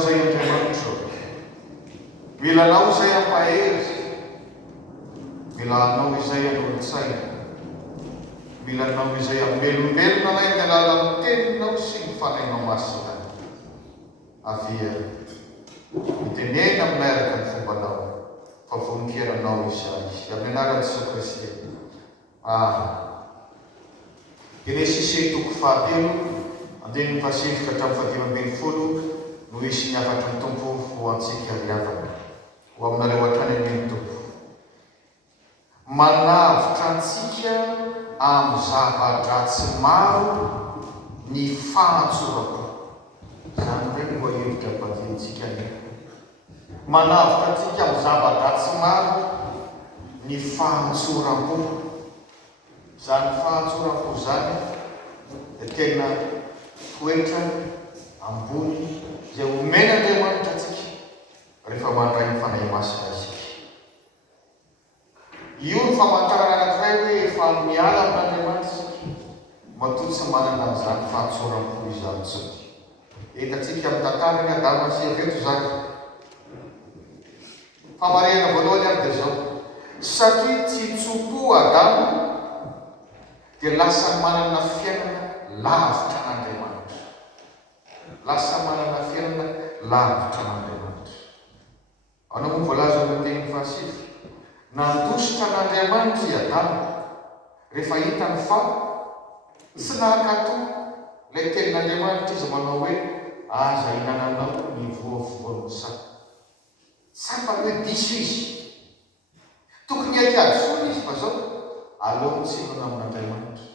izay Andriamanitra, mila anao izay ampahery, mila anao izay anolon-tsaina, mila anao izay amelombelona anay amin'ny alalan'ny teninao sy ny fanainao masina. Avia mitenena aminay araka ny fombanao, fa voninkiranao izay amin'ny anaran'i Jesoa Kristy. Genesis toko 4 andininy pasifika hatramin'ny 15 no isy niavatra ny Tompo ho antsika riavana ho aminareo hatrany amin'ny Tompo. Manavitra antsika amin'ny zava-dratsy maro ny fahatsorako. Zany ndray no ahevitra mpadiantsika ny manavitra antsika amin'ny zava-dratsy maro ny fahatsorako. Zany fahatsorako zany dia tena toetra ambony izay omena Andriamanitra antsika rehefa mandray ny fanahy masina isika. Io ny famantarana anankiray hoe efa miala amin'Andriamanitra isika, matoa tsy manana an'izany fahatsorako izany intsony. Hitantsika amin'ny tantarany Adama sy Eva eto zany. Famarihana voalohany ary dia zao: satria tsy tsopo Adama dia lasa manana fiainana lavitra n'Andriamanitra. Lasa manana fiainana lavitra n'Andriamanitra. Anao moa voalaza amin'ny teny 7: nandositra n'Andriamanitra i Adama rehefa hitany fa tsy nahakato ilay tenin'Andriamanitra izy manao hoe aza hinananao ny voavoan'ny saka. Sapa hoe diso izy, tokony hiakady foana izy fa zao aleo mitsinona amin'Andriamanitra.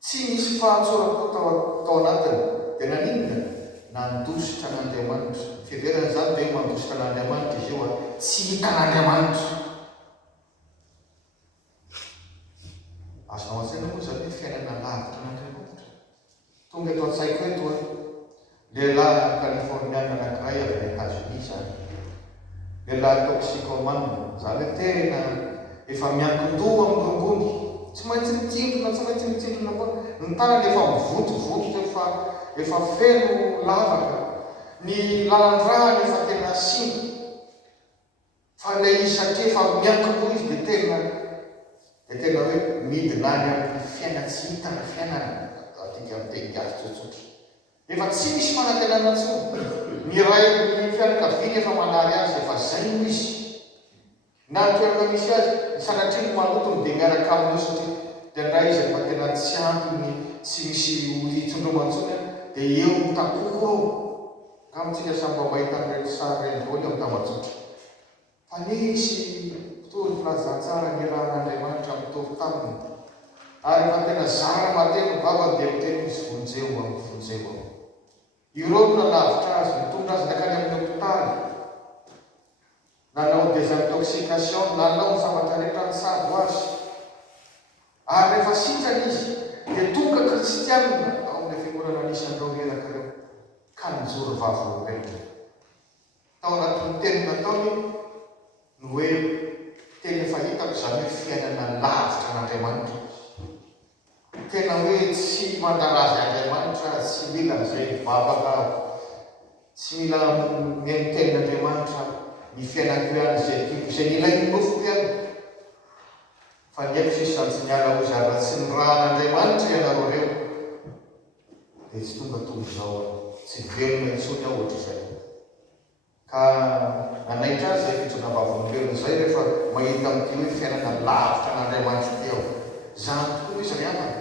Tsy misy fahatsorako tao anatiny dia naninona? Nandositra n'Andriamanitra. Fiheverana zany dia mandositra n'Andriamanitra izy eo tsy hitan'Andriamanitra. Azonao an-tsaina moa zany hoe fiainana lavitra n'Andriamanitra. Tonga eto an-tsaiko eto lehilahy Californiana anankiray avy any États-Unis zany. Lehilahy toxicomane, zany hoe tena efa miankin-doha amin'ny rongony, tsy maintsy mitsindrona, tsy maintsy mitsindrona koa. Ny tanany efa mivotovotoka, efa feno lavaka, ny lalan-drahany efa tena simba. Fa ilay izy satria efa miankin-doha izy dia tena hoe midina any amin'ny fiaina tsy hitana fiainana. Atika amin'ny teny gasy tsotsotra. Efa tsy misy fanantenana intsony. Ny ray ny fianakaviany efa manary azy, efa zay no izy. Na ny toerana misy azy, ny sanatriny manotony dia miaraka aminy satria dia ndray izy efa tena tsy ampy tsy misy olitsondroma intsony dia eo mitakoko ao. Kamintsika samy mahita an'ireto sary ireny voany amin'ny tamatsotra. Fa nisy fotoany filazantsara ny rahan'Andriamanitra mitovy taminy. Ary efa tena zara mateny vavany dia miteny misy vonjeo amin'ny vonjeo ao. Ireo no nanavitra azy, mitondra azy nakany amin'ny hôpitaly. Nanao désintoxication, nanao ny zavatra rehetra ny sabo azy. Ary rehefa sitrany izy dia tonga kristianina ao amin'ny fiangonana nisy andreo reraka ireo ka nijory vavolombelona. Tao anatin'ny teny nataony no hoe teny efa hitako izany hoe fiainana lavitra n'Andriamanitra. Tena hoe tsy mandarazy Andriamanitra, tsy mila izay vavaka, tsy mila mihaino tenin'Andriamanitra ny fiainako ihany izay ilainy nofoko ihany. Fa ny haiko sisa tsy miala ho zava tsy ny rahan'Andriamanitra ianareo reo dia tsy tonga toy izao tsy velona intsony aho ohatra izay. Ka nanaitra azy zay fitsona vavolombelona izay rehefa mahita amin'ity hoe fiainana lavitra n'Andriamanitra ty ao. Zany tokoa izy riavana.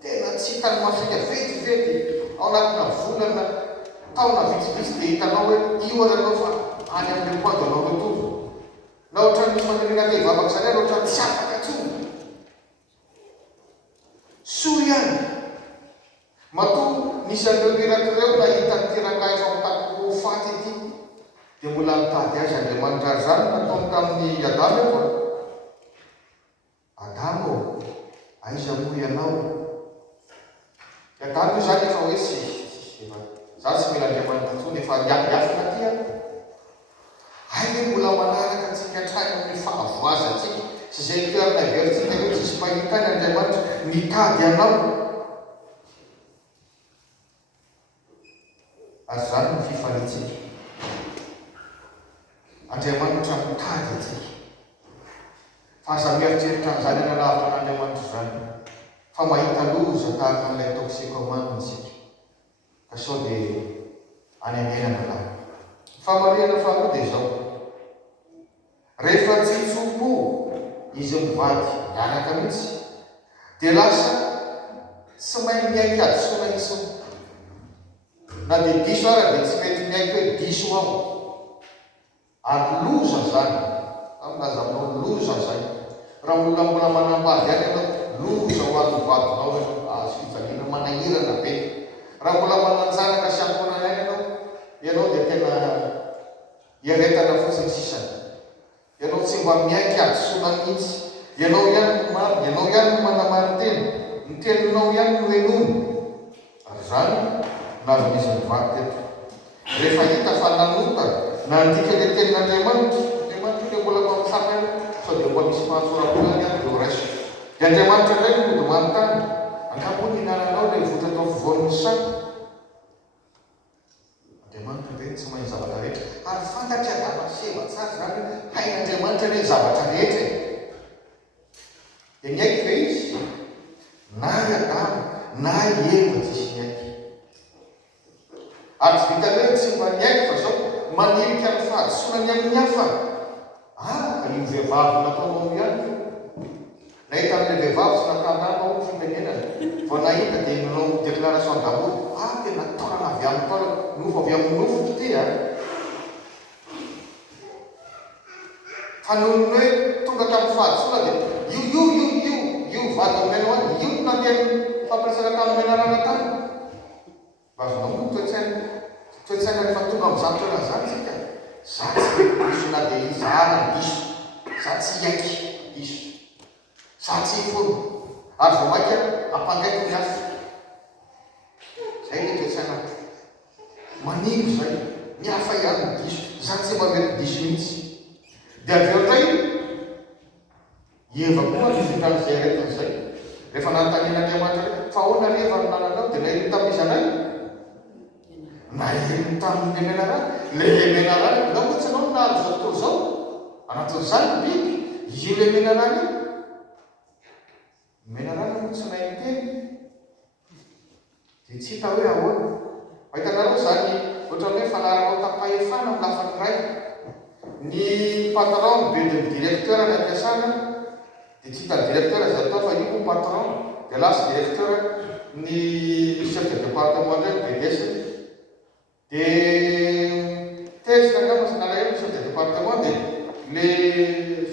Tena tsy hitany mafika vetivety ao anatina volana taona vitsivitsy dia hitanao hoe io aranao fa any amin'ny poids de non retour. Na ohatran'ny fanirina te vavaka izany ary ohatran'ny tsy afaka intsony. Soa ihany. Matoa nisy an'ireo mirak'ireo nahita nytiraka efa mitako faty ity dia mbola mitady azy Andriamanitra ary zany nataony tamin'ny Adama eto. Adama aiza moa ianao? Adama io zany efa hoe tsy zany tsy mila Andriamanitra intsony, efa hiafina ty aho. Ainy mbola manaraka antsika hatrany amin'ny fahavoazantsika sy izay toerana heverintsika hoe tsisy mpahitany Andriamanitra mitady anao. Ary zany ny fifaliana Andriamanitra mitady atsika. Fa aza mieritreritra an'izany analavitra an'Andriamanitra izany. Fa mahita loza tahaka an'ilay toxicomane isika. Ka sao dia anenenana lahy. Famarihana faharoa dia izao. Rehefa tsy tsopo izy mivady miaraka mihitsy, dia lasa tsy mahay miaiky adosoana isiny. Na dia diso ara dia tsy mety miaiky hoe diso ao. Ary loza zany. Amin'aza aminao loza zay. Raha olona mbola manambady any ianao, loza ho azy vadinao hoe azo fijaliana manahirana be. Raha mbola mananjanaka sy ankonana any ianao dia tena iaretana fotsiny sisany. Ianao tsy mba miaiky adosoana mihitsy. Ianao ihany no marina, ianao ihany no manamariteny. Ny teninao ihany no henomy. Ary zany navy izy mivady teto. Rehefa hita fa nanota na andika ilay tenin'Andriamanitra, Andriamanitra dia mbola mampisaka sao dia mbola misy fahatsoram-poana ihany dia ho raiso. Dia Andriamanitra indray no mody manontany, angambony hinananao ilay votra tao fivoan'ny saka. Andriamanitra dia tsy mahay zavatra rehetra. Ary fantatra dama seva tsara zany hain'Andriamanitra ilay zavatra rehetra. Dia miaiky ve izy? Na adama, na eva tsisy miaiky. Ary tsy vita hoe tsy mba miaiky fa zao manilika ny fahadisoanany amin'ny hafa. Io vehivavy nataonao ihany. Nahita amin'ilay vehivavy tsy natananao fitenenana. Vao nahita dia nanao déclaration d'amour. Tena taorana avy amin'ny taorana, nofo avy amin'ny nofo ty fa nohony hoe tonga tamin'ny fahadisoana dia io vady aminao any, io no nandeha fampiresaka tamin'ny menarana tany. Azonao moa toetsaina rehefa tonga amin'izany toerana zany sika. Za tsy diso na dia izahana diso. Za tsy iaiky diso. Za tsy hifono. Ary vao maika ampangaiky ny hafa. Zay ny toetsaina. Manimo zay. Ny hafa ihany ny diso. Za tsy mba mety diso mihitsy. Dia avy eo indray Eva koa nyfitran'izay rehetan'izay. Rehefa nanontanian'Andriamanitra fa ahoana reva ny nananao dia nahiriny tamin'izanay? Nahiriny tamin'ny menarana. Ilay menarana, na ohatsy anao nahalo zao tontolo zao, anatin'izany biby, io ilay menarana io. Menarana moa tsy mahay miteny. Dia tsy hita hoe ahoana. Hitanareo zany ohatran'ny hoe fanaranao tapahefana amin'ny lafiny iray. Ny patron be dia directeur ny ampiasana, dia tsy hita directeur zay atao fa io koa patron. Dia lasa directeur ny chef de département ndray bedesiny. Dia tezina angamba sy nalahelo chef de département dia le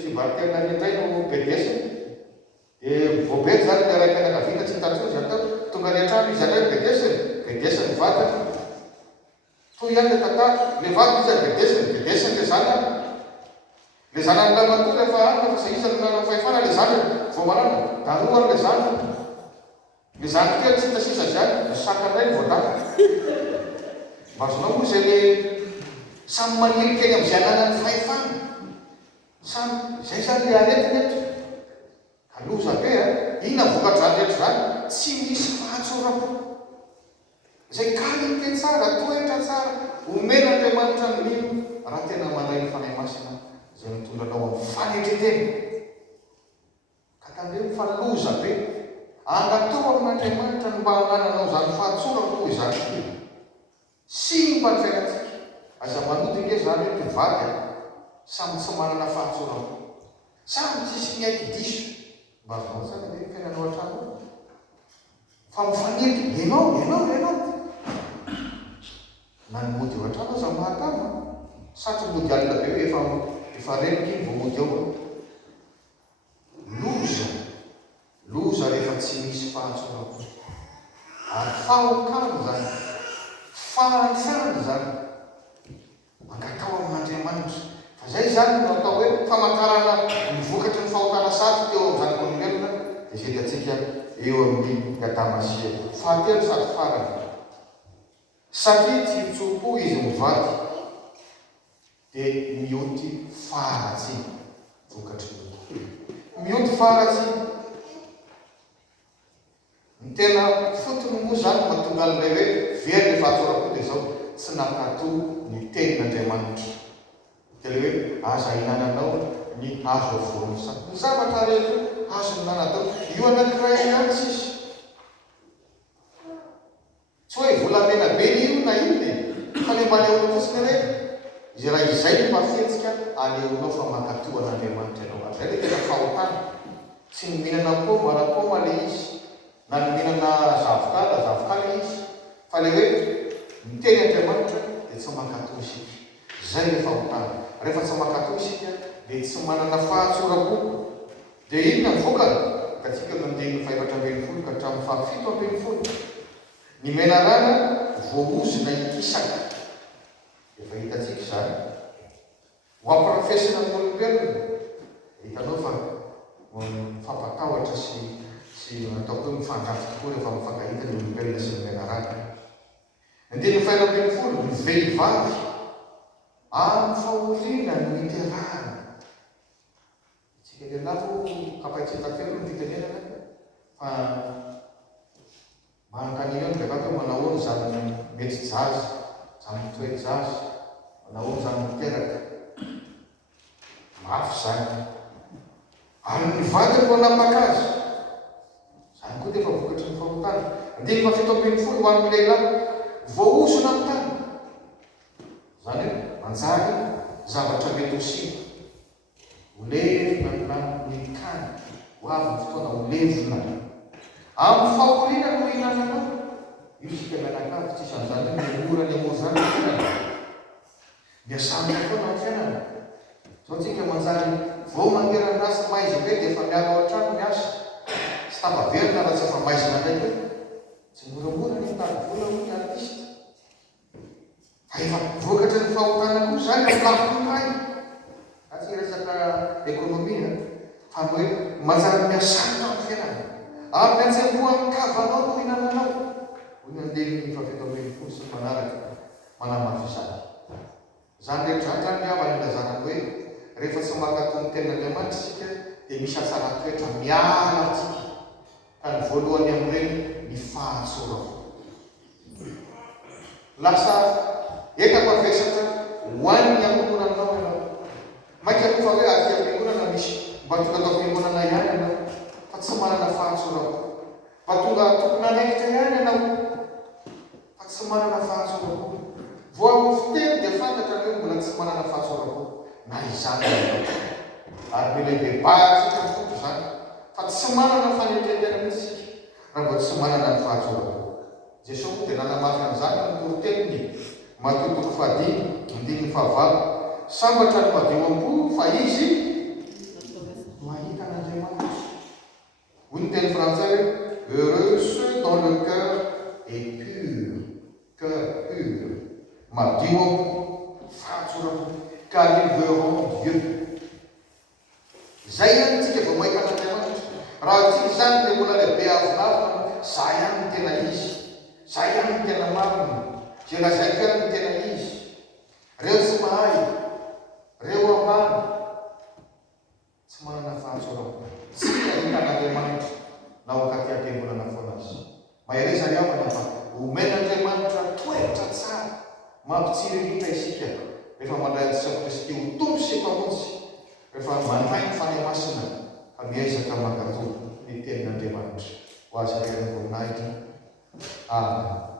fivarotena indray no bedesiny. Dia voabedy zany le ray fianakaviana tsy hitantsony zay atao. Tonga ny antrano izy anay bedesiny vatany. Toy ihany le tantara, le vaty izy bedesiny le zanany. Le zanany lamatoa rehefa anina fa izay isan'ny nanao fahefana le zanany vao manana daroany le zanany. Le zanany kely tsy hita sisa zany, sakandray ny voadaka. Azonao moa zay le samy manilika eny amin'izay ananany fahefana. Samy zay zany le aretiny eto. Aloza be ina vokadrany rehetra zany tsy misy fahatsorako. Zay kaly teny tsara, toetra tsara, omena Andriamanitra ny raha tena manay ny fanahy masina zay mitondra anao amin'ny fanetretena. Ka tandreny fa loza be. Angatao amin'Andriamanitra ny mba hanananao zany fahatsorako hoy izany. Sy mba ny fiainatsika. Aza manodika zany hoe mpivady samy tsy manana fahatsorako. Samy tsisy miaiky diso. Mba azonao zany hoe fiainanao an-trano. Fa mifaniriky, ianao. Na ny mody eo an-trano aza mahatama. Satry mody alina be hoe efa reniky iny vao mody eo. Loza rehefa tsy misy fahatsorako. Ary fahokano zany. Fahantsany zany. Mangatao amin'Andriamanitra. Fa zay zany no atao hoe famantarana ny vokatry ny fahotana saty teo amin'izany olombelona. Dia zay hitantsika eo amin'ny Adama sy Eva. Fahatelo sady farany. Satria tsy hitsopo izy mivady dia mioty faharatsy vokatry mioty faharatsy. Ny tena fotony moa zany mahatonga an'ilay hoe very ny fahatsorako dia zao tsy nakato ny tenin'Andriamanitra. dia le hoe aza hinananao ny azo avoan'ny sa ny zavatra rehetra azo hinanatao io anankiray ihany izy tsy hoe volamena be ny io na iny fa le mba leona fotsiny hoe izy raha izay ny mafetsika aleonao fa makatoa an'Andriamanitra ianao azy zay le tena fahotana tsy ny mihinana poma ra-poma le izy na ny mihinana zavoka le izy fa le hoe miteny Andriamanitra dia tsy makatoa isika zay le fahotana rehefa tsy makatoa isika dia tsy manana fahatsorako dia inona mivokana ka tsika mandeha ny 420 ka hatramin'ny 720 ny menarana voaozina ikisaka efa hitatsika izany ho ampirafesina amin'ny olombelona hitanao fa fampatahotra sy ataoko hoe mifandrafy tokoa rehefa mifankahita ny olombelona sy ny menarana andiny 420 ny vehivavy amin'ny fahoriana no hiterahana tsika lelafo kapaitsitafelo ny fitenenana fa manokanina eo ny vehivavy manahoany zany mety jazy zany mitoery zazy manahoany zany miteraka mafy zany ary ny vadiny mbo napaka azy zany koa dia efa vokatry ny fahotana andiny 720 ho amin'ny lehilahy voaozona amin'ny tany zany hoe manjary zavatra mety ho simba olevina na ny kany ho avy ny fotoana olevina amin'ny fahoriana no hinananao io sika mianakavy tsisy an'izany hoe mora ny amoro zany ny fiainana miasamina foana ny fiainana zao tsika manjary vao mangeran-drasy maizy be dia efa miala ao an-trano miasa sy tapaverina raha tsy efa maizina ndraiky hoe tsy moramora ny mitady vola ho ny artista fa efa vokatry ny fahotana koa zany amilafony ray raha tsy resaka ekonomia fa hoe manjary miasana ny fiainana ary miantsemoan'ny kavanao no hinananao hoy ny andeny 720 sy manaraka manamafy izany zany rehetra zany zany miavana ilazarako hoe rehefa tsy makatoa ny ten'Andriamanitra isika dia misy asara toetra miala tsika ka ny voalohany amin'ireny ny fahatsorako lasa ekako avesatra hoan'ny ampononanao ianao maika koa fa hoe aty am-piangonana misy mba tonga atao fiangonana ihany ianao fa tsy manana fahatsorako mba tonga tokony anaikitra ihany ianao fa tsy manana fahatsorako vao amin'ny fiteny dia fantatra hoe mbola tsy manana fahatsorako na izany ary mila hibebatsika ny foko zany fa tsy manana fanentendena mihitsy raha mba tsy manana ny fahatsorako Jesosy dia nanamafy an'izany ny toroteniny matotoko fahadimy andininy fahavalo sambatra ny madio am-po fa izy mahita an'Andriamanitra hoy ny teny frantsay hoe heureux ceux dont le cœur est pur madio am-po fahatsorako car ils verront Dieu zay ihany tsika vao mahita an'Andriamanitra raha tsika zany dia mbola lehibe avinavina zay ihany ny tena izy zay ihany ny tena marina zay lazaiko ihany ny tena izy reo tsy mahay reo ambany tsy manana fahatsorako tsy ahitan'Andriamanitra na wakati am-piangonana foana azy mahereza riavana fa omen'Andriamanitra toetra tsara mampitsiririta isika rehefa mandray Jesosy Kristy ho tompo sy mpamonjy rehefa mandray ny fanahy masina fa miezaka mankatoa ny tenin'Andriamanitra ho azy rehefa voninahitra. Amen.